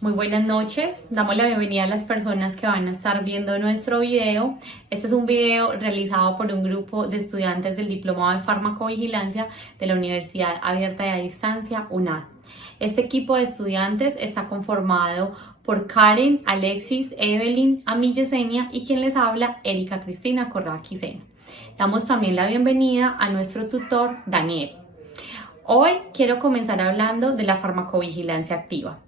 Muy buenas noches, damos la bienvenida a las personas que van a estar viendo nuestro video. Este es un video realizado por un grupo de estudiantes del Diplomado de Farmacovigilancia de la Universidad Abierta y a Distancia, UNAD. Este equipo de estudiantes está conformado por Karen, Alexis, Evelyn, Ami Yesenia y quien les habla, Erika Cristina Correa Quiseno. Damos también la bienvenida a nuestro tutor, Daniel. Hoy quiero comenzar hablando de la farmacovigilancia activa.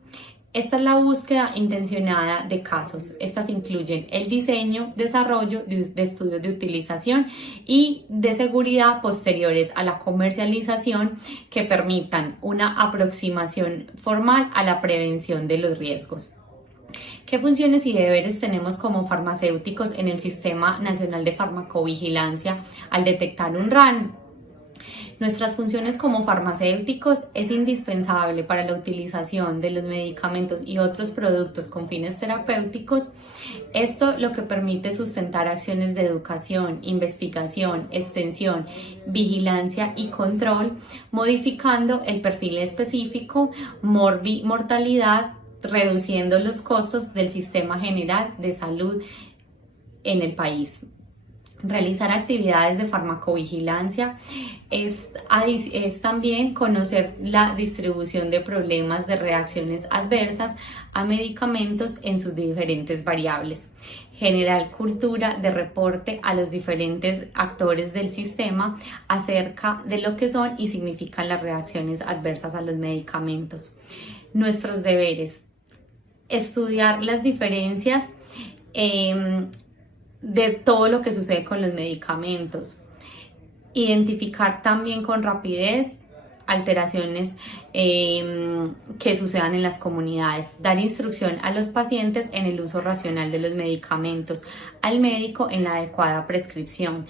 Esta es la búsqueda intencionada de casos. Estas incluyen el diseño, desarrollo de estudios de utilización y de seguridad posteriores a la comercialización que permitan una aproximación formal a la prevención de los riesgos. ¿Qué funciones y deberes tenemos como farmacéuticos en el Sistema Nacional de Farmacovigilancia al detectar un RAN? Nuestras funciones como farmacéuticos es indispensable para la utilización de los medicamentos y otros productos con fines terapéuticos. Esto lo que permite sustentar acciones de educación, investigación, extensión, vigilancia y control, modificando el perfil específico, mortalidad, reduciendo los costos del sistema general de salud en el país. Realizar actividades de farmacovigilancia es también conocer la distribución de problemas de reacciones adversas a medicamentos en sus diferentes variables. Generar cultura de reporte a los diferentes actores del sistema acerca de lo que son y significan las reacciones adversas a los medicamentos. Nuestros deberes: estudiar las diferencias de todo lo que sucede con los medicamentos, identificar también con rapidez alteraciones que sucedan en las comunidades, dar instrucción a los pacientes en el uso racional de los medicamentos, al médico en la adecuada prescripción.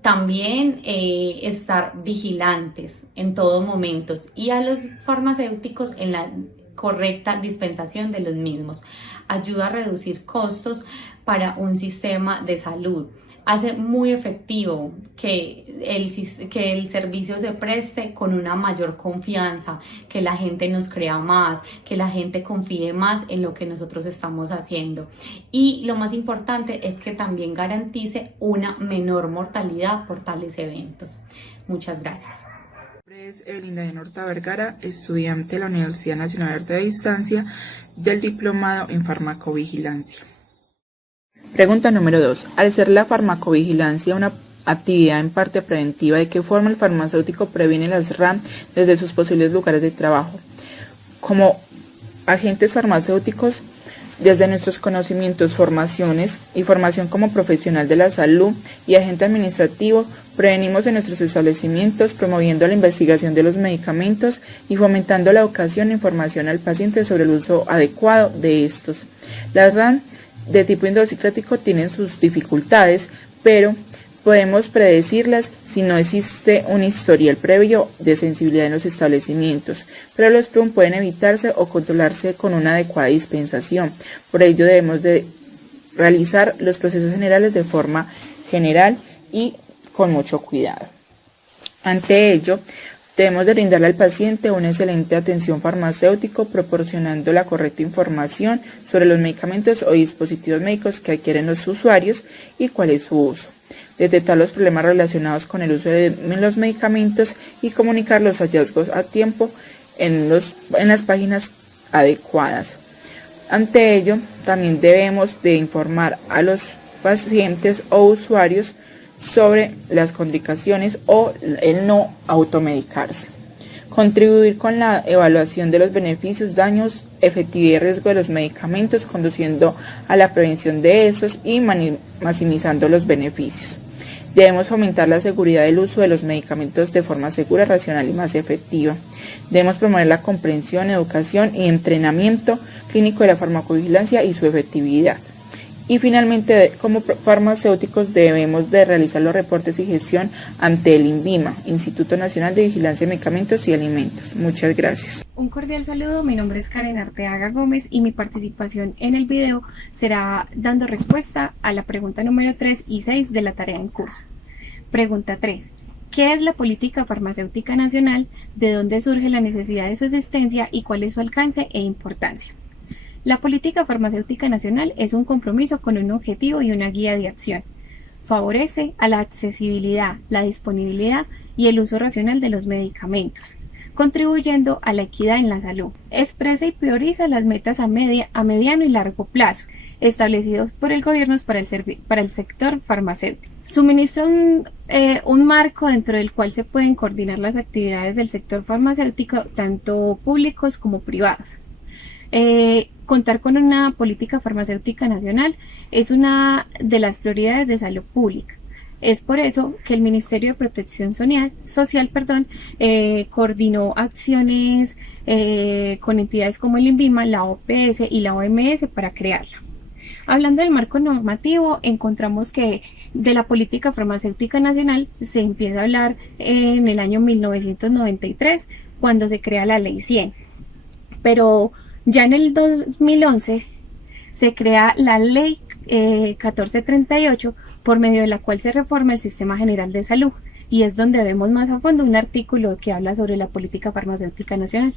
También estar vigilantes en todos momentos y a los farmacéuticos en la correcta dispensación de los mismos. Ayuda a reducir costos para un sistema de salud. Hace muy efectivo que el servicio se preste con una mayor confianza, que la gente nos crea más, que la gente confíe más en lo que nosotros estamos haciendo. Y lo más importante es que también garantice una menor mortalidad por tales eventos. Muchas gracias. Mi nombre es Evelyn Daniela Horta Vergara, estudiante de la Universidad Nacional Abierta de Distancia del Diplomado en Farmacovigilancia. Pregunta número 2. Al ser la farmacovigilancia una actividad en parte preventiva, ¿de qué forma el farmacéutico previene las RAM desde sus posibles lugares de trabajo? Como agentes farmacéuticos, desde nuestros conocimientos, formaciones y formación como profesional de la salud y agente administrativo, prevenimos en nuestros establecimientos, promoviendo la investigación de los medicamentos y fomentando la educación e información al paciente sobre el uso adecuado de estos. Las RAN de tipo endociclático tienen sus dificultades, pero podemos predecirlas si no existe un historial previo de sensibilidad en los establecimientos, pero los PRUM pueden evitarse o controlarse con una adecuada dispensación. Por ello debemos de realizar los procesos generales de forma general y con mucho cuidado. Ante ello, debemos de brindarle al paciente una excelente atención farmacéutica, proporcionando la correcta información sobre los medicamentos o dispositivos médicos que adquieren los usuarios y cuál es su uso. Detectar los problemas relacionados con el uso de los medicamentos y comunicar los hallazgos a tiempo en las páginas adecuadas. Ante ello, también debemos de informar a los pacientes o usuarios sobre las contraindicaciones o el no automedicarse. Contribuir con la evaluación de los beneficios, daños, efectividad y riesgo de los medicamentos, conduciendo a la prevención de estos y maximizando los beneficios. Debemos fomentar la seguridad del uso de los medicamentos de forma segura, racional y más efectiva. Debemos promover la comprensión, educación y entrenamiento clínico de la farmacovigilancia y su efectividad. Y finalmente, como farmacéuticos debemos de realizar los reportes y gestión ante el INVIMA, Instituto Nacional de Vigilancia de Medicamentos y Alimentos. Muchas gracias. Un cordial saludo, mi nombre es Karen Arteaga Gómez y mi participación en el video será dando respuesta a la pregunta número 3 y 6 de la tarea en curso. Pregunta 3. ¿Qué es la política farmacéutica nacional? ¿De dónde surge la necesidad de su existencia y cuál es su alcance e importancia? La política farmacéutica nacional es un compromiso con un objetivo y una guía de acción. Favorece a la accesibilidad, la disponibilidad y el uso racional de los medicamentos, contribuyendo a la equidad en la salud. Expresa y prioriza las metas a mediano y largo plazo establecidos por el gobierno para el sector farmacéutico. Suministra un marco dentro del cual se pueden coordinar las actividades del sector farmacéutico, tanto públicos como privados. Contar con una política farmacéutica nacional es una de las prioridades de salud pública. Es por eso que el Ministerio de Protección Social coordinó acciones con entidades como el INVIMA, la OPS y la OMS para crearla. Hablando del marco normativo, encontramos que de la política farmacéutica nacional se empieza a hablar en el año 1993, cuando se crea la Ley 100. Pero ya en el 2011 se crea la Ley 1438, por medio de la cual se reforma el Sistema General de Salud, y es donde vemos más a fondo un artículo que habla sobre la política farmacéutica nacional.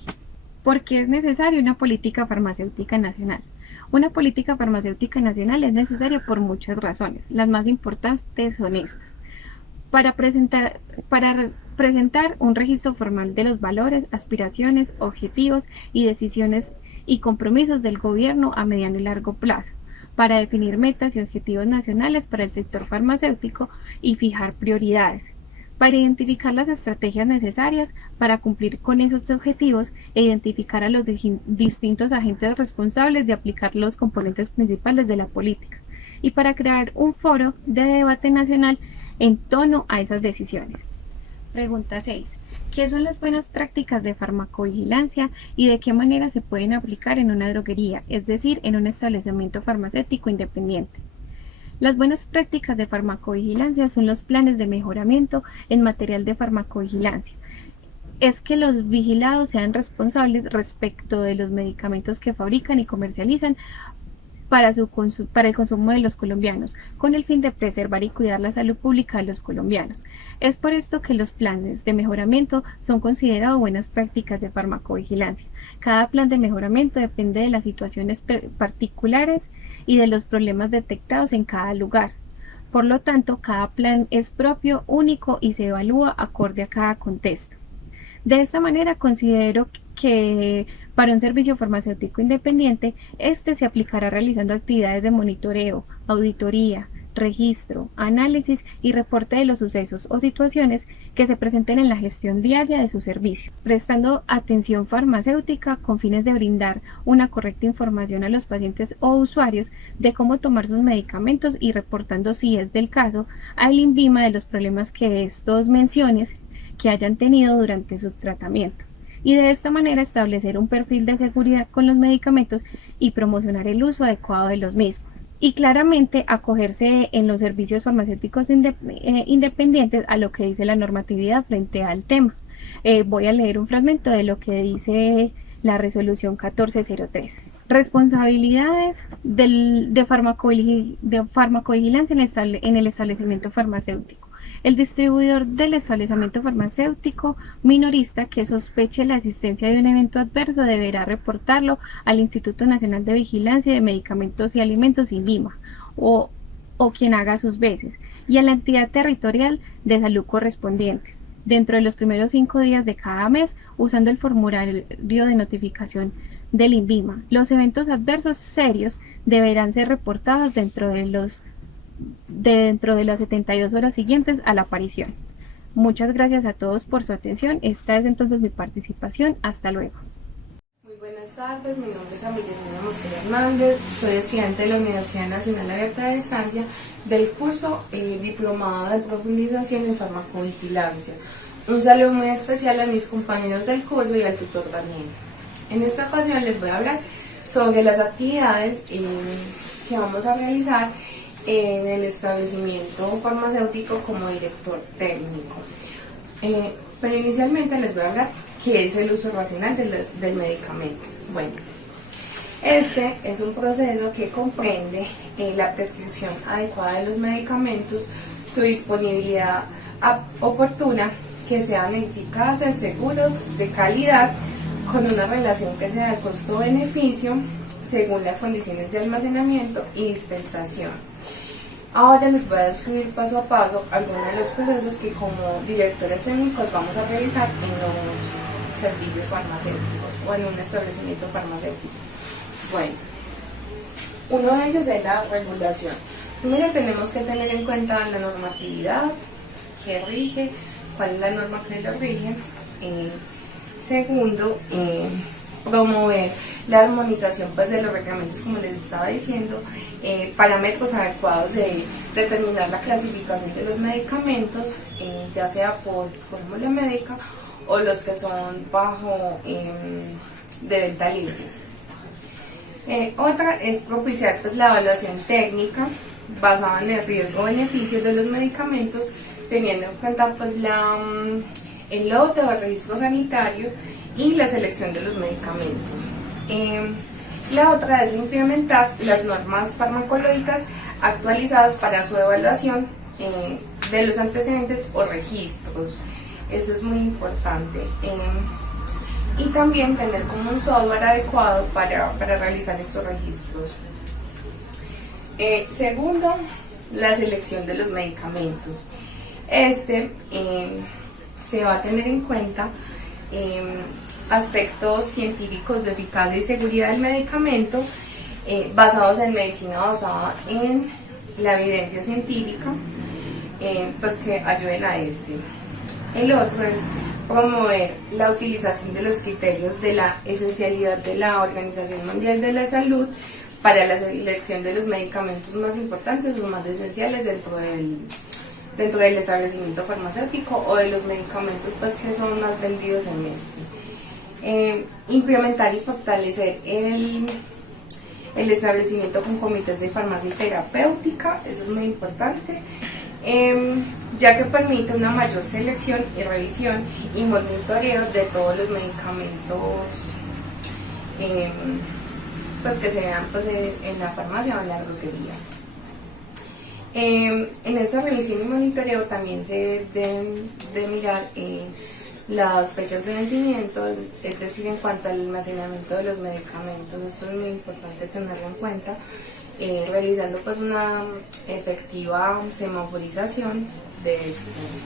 ¿Por qué es necesaria una política farmacéutica nacional? Una política farmacéutica nacional es necesaria por muchas razones. Las más importantes son estas. Para presentar un registro formal de los valores, aspiraciones, objetivos y decisiones y compromisos del gobierno a mediano y largo plazo, para definir metas y objetivos nacionales para el sector farmacéutico y fijar prioridades, para identificar las estrategias necesarias para cumplir con esos objetivos e identificar a los distintos agentes responsables de aplicar los componentes principales de la política, y para crear un foro de debate nacional en torno a esas decisiones. Pregunta 6. ¿Qué son las buenas prácticas de farmacovigilancia y de qué manera se pueden aplicar en una droguería, es decir, en un establecimiento farmacéutico independiente? Las buenas prácticas de farmacovigilancia son los planes de mejoramiento en material de farmacovigilancia. Es que los vigilados sean responsables respecto de los medicamentos que fabrican y comercializan para el consumo de los colombianos, con el fin de preservar y cuidar la salud pública de los colombianos. Es por esto que los planes de mejoramiento son considerados buenas prácticas de farmacovigilancia. Cada plan de mejoramiento depende de las situaciones particulares y de los problemas detectados en cada lugar. Por lo tanto, cada plan es propio, único y se evalúa acorde a cada contexto. De esta manera, considero que para un servicio farmacéutico independiente, este se aplicará realizando actividades de monitoreo, auditoría, registro, análisis y reporte de los sucesos o situaciones que se presenten en la gestión diaria de su servicio, prestando atención farmacéutica con fines de brindar una correcta información a los pacientes o usuarios de cómo tomar sus medicamentos y reportando, si es del caso, al INVIMA de los problemas que estos menciones que hayan tenido durante su tratamiento, y de esta manera establecer un perfil de seguridad con los medicamentos y promocionar el uso adecuado de los mismos. Y claramente acogerse en los servicios farmacéuticos independientes a lo que dice la normatividad frente al tema. Voy a leer un fragmento de lo que dice la resolución 1403. Responsabilidades de farmacovigilancia en el establecimiento farmacéutico. El distribuidor del establecimiento farmacéutico minorista que sospeche la existencia de un evento adverso deberá reportarlo al Instituto Nacional de Vigilancia de Medicamentos y Alimentos, INVIMA, o quien haga sus veces, y a la entidad territorial de salud correspondientes, dentro de los primeros 5 días de cada mes, usando el formulario de notificación del INVIMA. Los eventos adversos serios deberán ser reportados dentro de las 72 horas siguientes a la aparición. Muchas gracias a todos por su atención. Esta es entonces mi participación. Hasta luego. Muy buenas tardes, mi nombre es Amilesina Mosquera Hernández, soy estudiante de la Universidad Nacional Abierta de Distancia del curso Diplomado de Profundización en Farmacovigilancia. Un saludo muy especial a mis compañeros del curso y al tutor Daniel. En esta ocasión les voy a hablar sobre las actividades que vamos a realizar en el establecimiento farmacéutico como director técnico. Pero inicialmente les voy a hablar qué es el uso racional del medicamento. Bueno, este es un proceso que comprende la prescripción adecuada de los medicamentos, su disponibilidad oportuna, que sean eficaces, seguros, de calidad, con una relación que sea de costo-beneficio según las condiciones de almacenamiento y dispensación. Ahora les voy a describir paso a paso algunos de los procesos que como directores técnicos vamos a realizar en los servicios farmacéuticos o en un establecimiento farmacéutico. Bueno, uno de ellos es la regulación. Primero tenemos que tener en cuenta la normatividad que rige, cuál es la norma que lo rige. Segundo, promover la armonización pues, de los reglamentos, como les estaba diciendo, parámetros adecuados de determinar la clasificación de los medicamentos, ya sea por fórmula médica o los que son bajo de venta libre. Otra es propiciar pues, la evaluación técnica basada en el riesgo-beneficio de los medicamentos, teniendo en cuenta pues, el lote o el registro sanitario y la selección de los medicamentos. La otra es implementar las normas farmacológicas actualizadas para su evaluación de los antecedentes o registros. Eso es muy importante. Y también tener como un software adecuado para realizar estos registros. Segundo, la selección de los medicamentos. Se va a tener en cuenta aspectos científicos de eficacia y seguridad del medicamento, basados en medicina basada en la evidencia científica, pues que ayuden a El otro es promover la utilización de los criterios de la esencialidad de la Organización Mundial de la Salud para la selección de los medicamentos más importantes o más esenciales dentro del establecimiento farmacéutico o de los medicamentos pues, que son más vendidos en implementar y fortalecer el establecimiento con comités de farmacia y terapéutica, eso es muy importante, ya que permite una mayor selección y revisión y monitoreo de todos los medicamentos pues, que se vean pues, en la farmacia o en la droguería. En esta revisión y monitoreo también se deben de mirar las fechas de vencimiento, es decir, en cuanto al almacenamiento de los medicamentos. Esto es muy importante tenerlo en cuenta, realizando pues una efectiva semaforización de estos.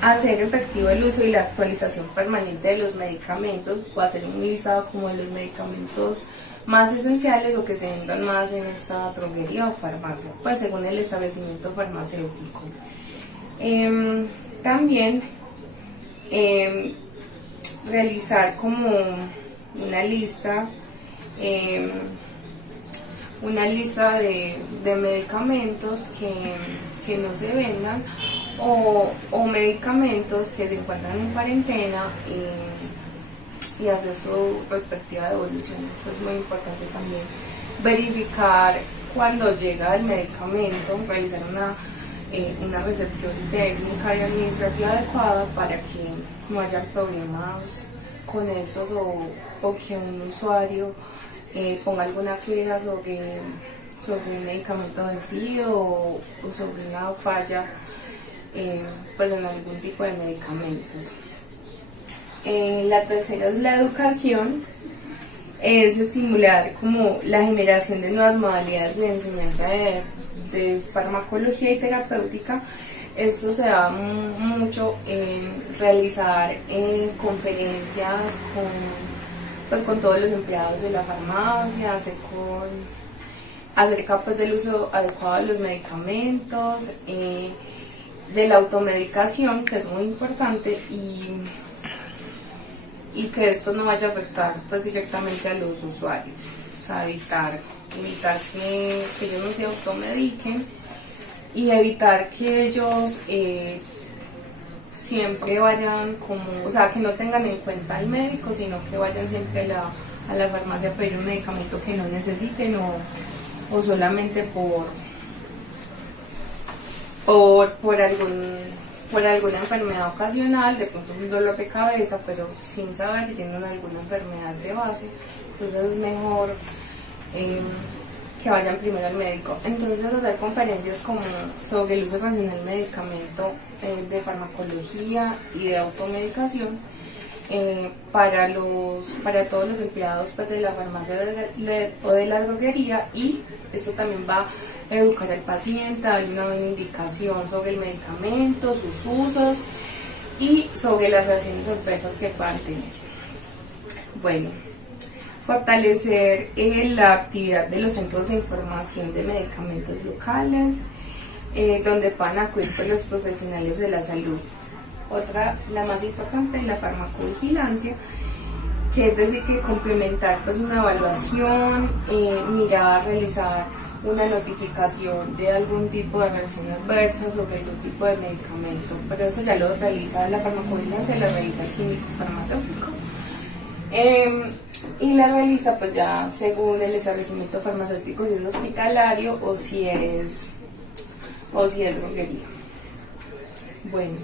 Hacer efectivo el uso y la actualización permanente de los medicamentos, o hacer un listado como de los medicamentos más esenciales o que se vendan más en esta droguería o farmacia, pues según el establecimiento farmacéutico. También realizar como una lista de medicamentos que no se vendan o medicamentos que se encuentran en cuarentena y hacer su respectiva devolución. Esto es muy importante también. Verificar cuando llega el medicamento, realizar una recepción técnica y administrativa adecuada para que no haya problemas con estos o que un usuario ponga alguna queja sobre un medicamento vencido o sobre una falla pues en algún tipo de medicamentos. La tercera es la educación, es estimular como la generación de nuevas modalidades de enseñanza de farmacología y terapéutica. Esto se da mucho en realizar conferencias con todos los empleados de la farmacia, acerca pues, del uso adecuado de los medicamentos, de la automedicación, que es muy importante, y que esto no vaya a afectar pues, directamente a los usuarios. O sea, evitar que ellos no se automediquen y evitar que ellos siempre vayan o sea, que no tengan en cuenta al médico, sino que vayan siempre a la farmacia a pedir un medicamento que no necesiten o solamente por alguna enfermedad ocasional, de pronto un dolor de cabeza, pero sin saber si tienen alguna enfermedad de base. Entonces es mejor que vayan primero al médico. Entonces hacer conferencias como sobre el uso racional del medicamento, de farmacología y de automedicación para todos los empleados pues, de la farmacia o de la droguería, y eso también va a educar al paciente, darle una buena indicación sobre el medicamento, sus usos y sobre las reacciones adversas que puedan tener. Bueno, fortalecer la actividad de los centros de información de medicamentos locales, donde puedan acudir pues, los profesionales de la salud. Otra, la más importante, la farmacovigilancia, que es decir, que complementar pues, una evaluación, mirar, realizar una notificación de algún tipo de reacción adversa sobre algún tipo de medicamento, pero eso ya lo realiza la farmacovigilancia, lo realiza el químico farmacéutico. Y la realiza pues ya según el establecimiento farmacéutico, si es hospitalario o si es droguería. Bueno,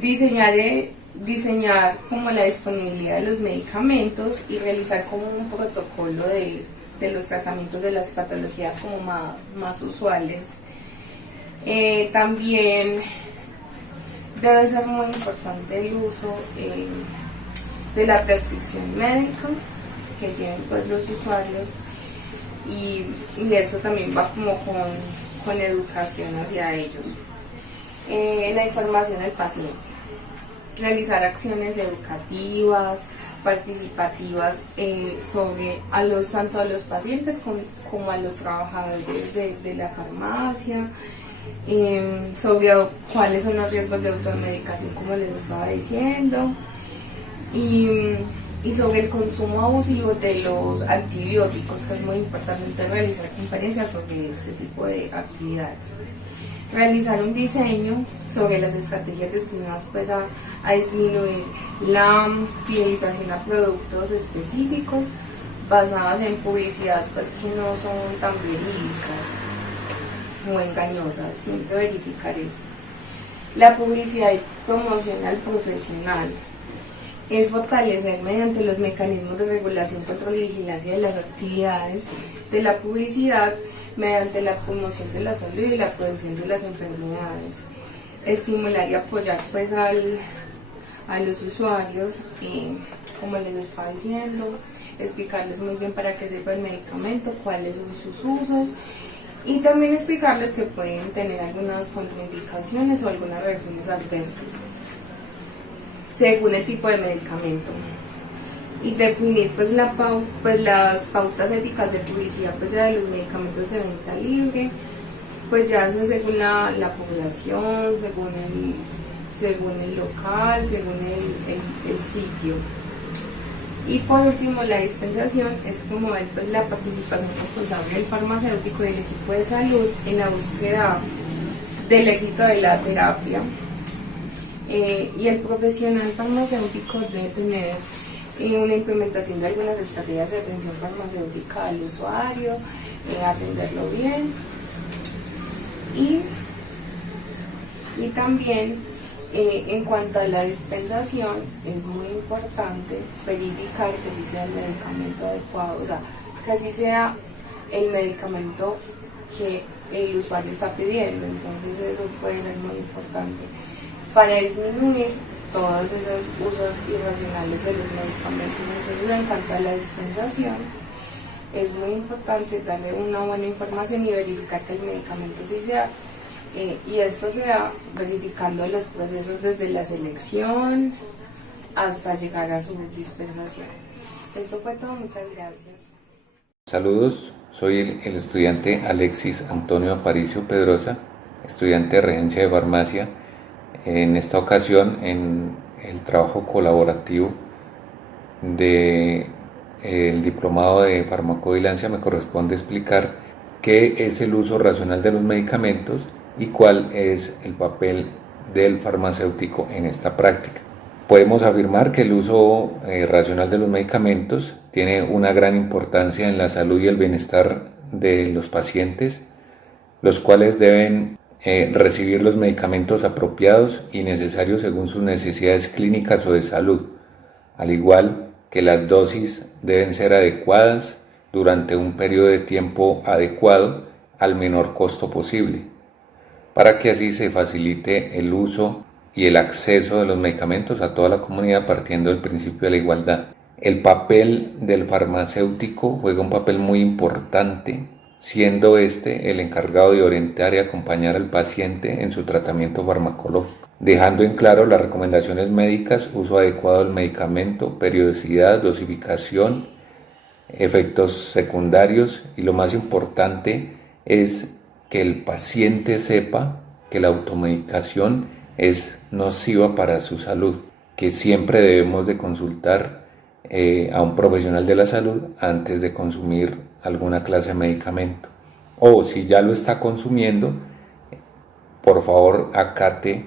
diseñar como la disponibilidad de los medicamentos y realizar como un protocolo de los tratamientos de las patologías como más usuales. También debe ser muy importante el uso de la prescripción médica que tienen pues los usuarios, y eso también va como con educación hacia ellos. La información al paciente, realizar acciones educativas, participativas sobre tanto a los pacientes como a los trabajadores de la farmacia, sobre cuáles son los riesgos de automedicación, como les estaba diciendo, y sobre el consumo abusivo de los antibióticos, que es muy importante realizar conferencias sobre este tipo de actividades. Realizar un diseño sobre las estrategias destinadas pues, a disminuir la fidelización a productos específicos basadas en publicidad pues, que no son tan verídicas o engañosas, siempre verificar eso. La publicidad y promoción al profesional es fortalecer mediante los mecanismos de regulación, control y vigilancia de las actividades de la publicidad mediante la promoción de la salud y la prevención de las enfermedades. Estimular y apoyar pues a los usuarios, como les estaba diciendo, explicarles muy bien para que sepan el medicamento, cuáles son sus usos, y también explicarles que pueden tener algunas contraindicaciones o algunas reacciones adversas según el tipo de medicamento, y definir pues, las pautas éticas de publicidad pues, ya de los medicamentos de venta libre, pues ya eso es según la población, según el local, según el sitio. Y por último, la dispensación es promover pues, la participación responsable del farmacéutico y del equipo de salud en la búsqueda del éxito de la terapia. Y el profesional farmacéutico debe tener una implementación de algunas estrategias de atención farmacéutica al usuario, atenderlo bien, y también en cuanto a la dispensación es muy importante verificar que sí sea el medicamento adecuado, o sea, que sí sea el medicamento que el usuario está pidiendo. Entonces eso puede ser muy importante para disminuir todos esos usos irracionales de los medicamentos. Entonces, en cuanto a la dispensación, es muy importante darle una buena información y verificar que el medicamento sí sea, y esto se da verificando los procesos desde la selección hasta llegar a su dispensación. Esto fue todo, muchas gracias. Saludos, soy el estudiante Alexis Antonio Aparicio Pedrosa, estudiante de Regencia de Farmacia. En esta ocasión, en el trabajo colaborativo del diplomado de farmacovigilancia, me corresponde explicar qué es el uso racional de los medicamentos y cuál es el papel del farmacéutico en esta práctica. Podemos afirmar que el uso racional de los medicamentos tiene una gran importancia en la salud y el bienestar de los pacientes, los cuales deben recibir los medicamentos apropiados y necesarios según sus necesidades clínicas o de salud, al igual que las dosis deben ser adecuadas durante un periodo de tiempo adecuado al menor costo posible, para que así se facilite el uso y el acceso de los medicamentos a toda la comunidad partiendo del principio de la igualdad. El papel del farmacéutico juega un papel muy importante, siendo este el encargado de orientar y acompañar al paciente en su tratamiento farmacológico, dejando en claro las recomendaciones médicas, uso adecuado del medicamento, periodicidad, dosificación, efectos secundarios y lo más importante es que el paciente sepa que la automedicación es nociva para su salud, que siempre debemos de consultar a un profesional de la salud antes de consumir alguna clase de medicamento. O si ya lo está consumiendo, por favor acate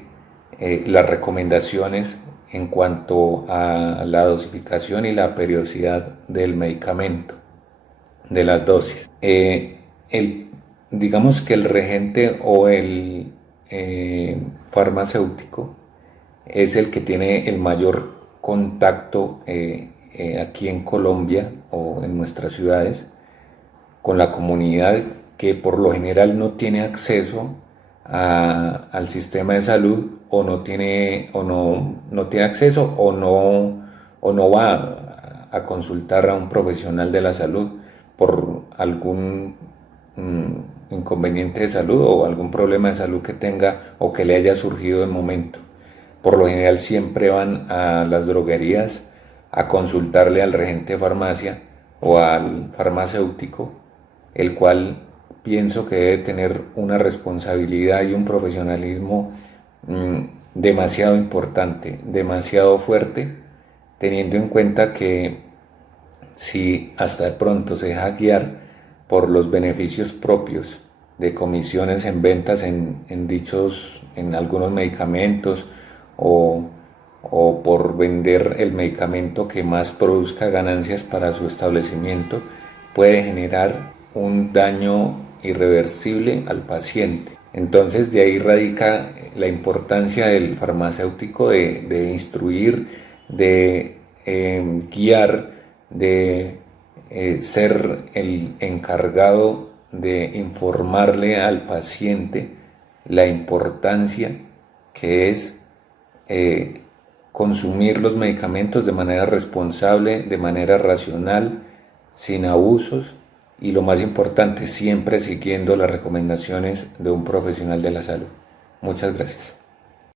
las recomendaciones en cuanto a la dosificación y la periodicidad del medicamento, de las dosis. Digamos que el regente o el farmacéutico es el que tiene el mayor contacto aquí en Colombia o en nuestras ciudades con la comunidad que por lo general no tiene acceso al sistema de salud o no tiene acceso o no va a consultar a un profesional de la salud por algún inconveniente de salud o algún problema de salud que tenga o que le haya surgido de momento. Por lo general siempre van a las droguerías a consultarle al regente de farmacia o al farmacéutico, el cual pienso que debe tener una responsabilidad y un profesionalismo demasiado importante, demasiado fuerte, teniendo en cuenta que si hasta de pronto se deja guiar por los beneficios propios de comisiones en ventas en algunos medicamentos o por vender el medicamento que más produzca ganancias para su establecimiento, puede generar un daño irreversible al paciente. Entonces de ahí radica la importancia del farmacéutico de instruir, de guiar, de ser el encargado de informarle al paciente la importancia que es consumir los medicamentos de manera responsable, de manera racional, sin abusos y lo más importante, siempre siguiendo las recomendaciones de un profesional de la salud. Muchas gracias.